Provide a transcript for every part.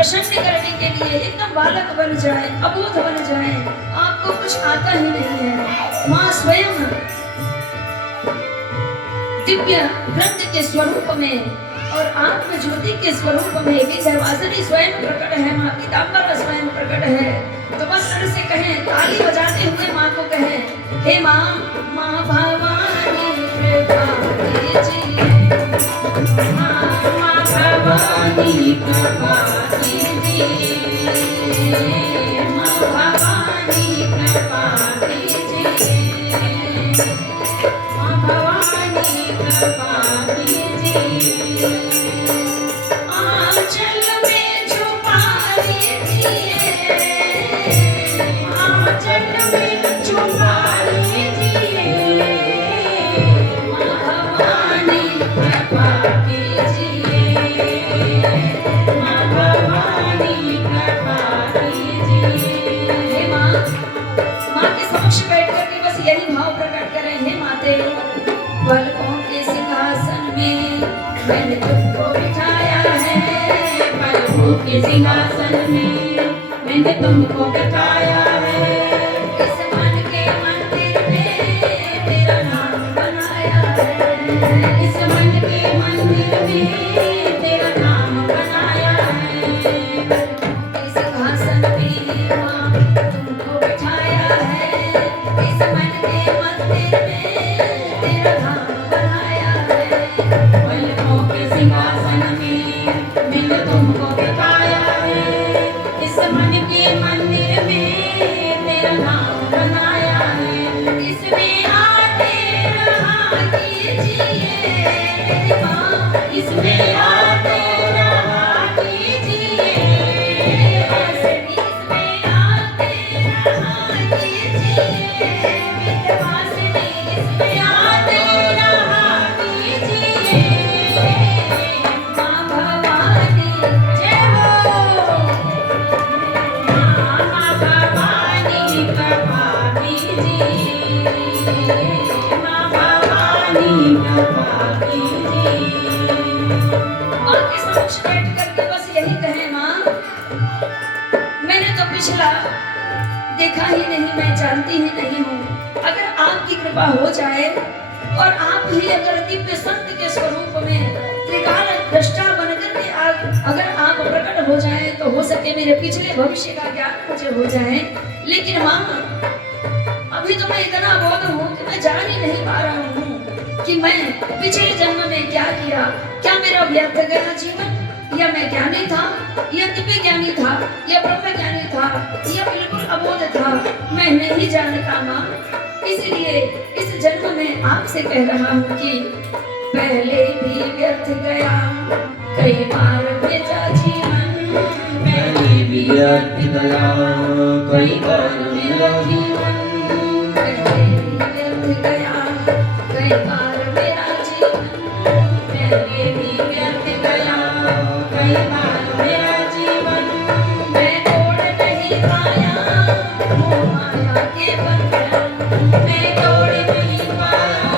प्रसन्न करने के लिए एकदम बालक बन जाए, अबोध बन जाए, आपको कुछ आता ही नहीं है। माँ स्वयं दिव्य ग्रंथ के स्वरूप में और आत्म ज्योति के स्वरूप में विंध्यवासिनी स्वयं प्रकट है, माँ पीताम्बर स्वयं प्रकट है। तो बस सर से कहें, ताली बजाते हुए माँ को कहें, हे माँ, माँ भवानी कृपा कीजिए, माँ भवानी कृपा कीजिए, माँ भवानी कृपा कीजिए, माँ भवानी कृपा कीजिए। आंचल में छुपा लीजिए, आंचल में छुपा लीजिए, माँ भवानी कृपा कीजिए, माँ भवानी कृपा कीजिए। हे माँ, माँ के समक्ष बैठ करके बस यही भाव प्रकट करें, हे माते, पलकों के सिंहासन में मैंने तुमको बिठाया है, पलकों के सिंहासन में मैंने तुमको बिठाया है, इस मन के मंदिर में तेरा नाम बनाया है, इस मन के मंदिर में तेरा नाम बनाया है, पलकों के सिंहासन में माँ तुमको बिठाया है, इस मन के मंदिर में तेरा नाम बनाया है, पलकों के सिंहासन में मैंने तुमको बिठाया है, इस मन के मंदिर में तेरा नाम बनाया है, इसमें आते रहा कीजिए मेरी माँ, इसमें आते रहा कीजिए, इसमें आते रहा कीजिए, विंध्यवासिनी इसमें आते रहा कीजिए, माँ भवानी जय हो, माँ भवानी कृपा कीजिए, माँ भवानी कृपा कीजिए। माँ के समक्ष बैठ करके बस यही कहें, माँ मैंने तो पिछला देखा ही नहीं, मैं जानती ही नहीं हूँ, अगर आपकी कृपा हो जाए और आप ही अगर दिव्य संत के स्वरूप में त्रिकाल दृष्टा बनकर के अगर आप प्रकट हो जाए तो हो सके मेरे पिछले भविष्य का ज्ञान मुझे हो जाए। लेकिन माँ अभी तो मैं इतना अबोध हूँ कि मैं जान ही नहीं पा रहा हूँ कि मैं पिछले जन्म में क्या किया, क्या मेरा व्यर्थ गया जीवन, या मैं ज्ञानी था, या दिव्य ज्ञानी था, या ब्रह्म ज्ञानी था, या बिल्कुल अबोध था, मैं नहीं जानता माँ। इसलिए इस जन्म में आपसे कह रहा हूँ कि पहले भी व्यर्थ गया कई बार मेरा जीवन, पहले भी व्यर्थ गया कई बार मेरा जीवन, पहले भी व्यर्थ गया कई बार मेरा जीवन, पहले भी व्यर्थ गया कई बार मेरा जीवन, मैं तोड़ नहीं पाया मोह माया के बंधन, मैं तोड़ नहीं पाया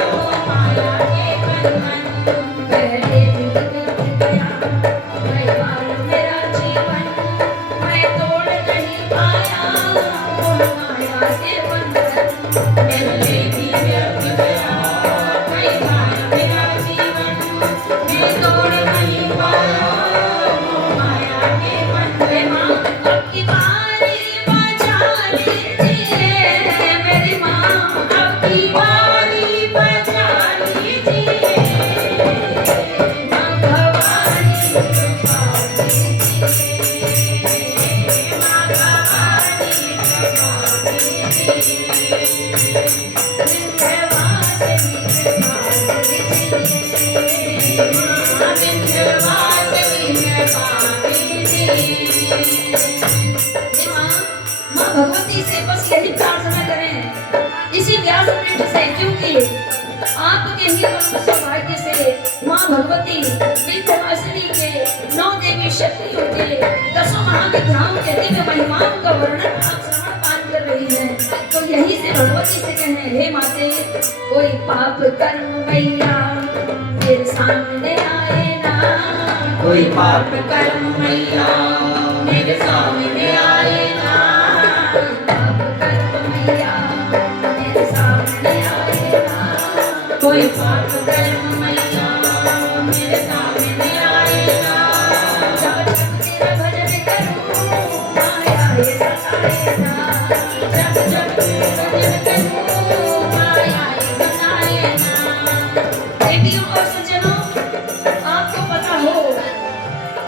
मोह माया के बंधन, पहले भी व्यर्थ गया कई बार मेरा जीवन, मैं तोड़ नहीं पाया मोह माया के बंधन, पहले भी व्यर्थ गया कई बार मेरा जीवन, मैं तोड़ नहीं पाया मोह माया के बंधन। माँ अब की बारी बजा लीजिए मेरी माँ, अब की बारी बजा लीजिए, माँ भवानी कृपा कीजिए, माँ भवानी कृपा कीजिए, विंध्यवासिनी कृपा कीजिए, माँ विंध्यवासिनी कृपा कीजिए। हे माँ, माँ भगवती से बस यही प्रार्थना करें इसी व्यास पीठ से, क्योंकि आपके ही परम सौभाग्य से माँ भगवती विंध्यवासिनी के 9 देवी शक्तियों के 10 महाविद्याओं के दिव्य महिमाओं का वर्णन आप श्रवण पान कर रही हैं। तो यही से भगवती से कहें, हे माते कोई पाप कर्म मैया मेरे सामने आए ना, कोई पाप कर्म मैया मेरे सामने आए ना, पाप कर्म मैया मेरे सामने आए ना, कोई पाप कर्म मैया मेरे सामने आए ना। जब जब तेरा भजन करूं माया ये सताए ना, जब जब तेरा भजन करूं माया ये सताए ना। बेटियों और सज्जनों, आपको पता हो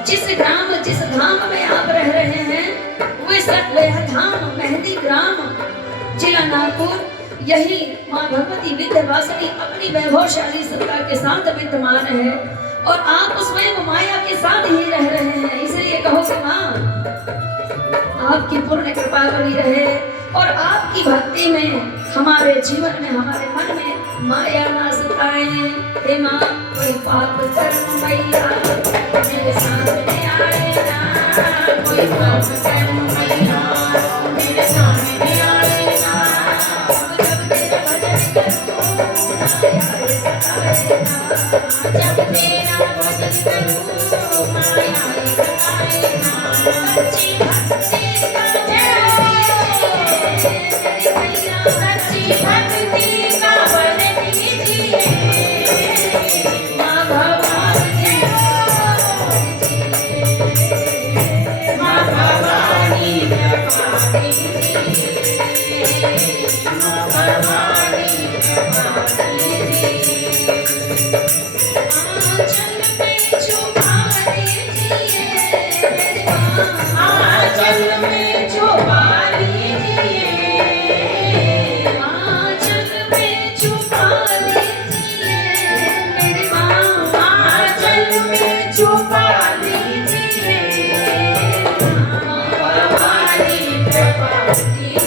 जिस ग्राम जिस धाम में आप रह रहे हैं वह धाम मेहंदी ग्राम जिला नागपुर, यही माँ भगवती विंध्यवासिनी अपनी वैभवशाली सत्ता के साथ विद्यमान है और आप उसमें माया के साथ ही रह रहे हैं। इसलिए कहो कि माँ आपकी पूर्ण कृपा बनी रहे और आपकी भक्ति में हमारे जीवन में हमारे मन में माया ना सताए। हे माँ कोई पाप कर्म मैया मेरे सामने आए ना, कोई पाप कर्म मैया मेरे सामने आए ना। जब तेरा भजन करूं माया ये सताए ना, जब तेरा भजन करूं माया ये सताए ना। सच्ची भक्ति का सच्ची भक्ति का बल दीजिए माँ भवानी, माँ भवानी कृपा कीजिए, माँ भवानी कृपा कीजिए। आंचल में छुपा लीजिए मेरी माँ, आंचल में छुपा लीजिए, आंचल में छुपा लीजिए मेरी माँ, आंचल में छुपा लीजिए माँ भवानी कृपा कीजिए।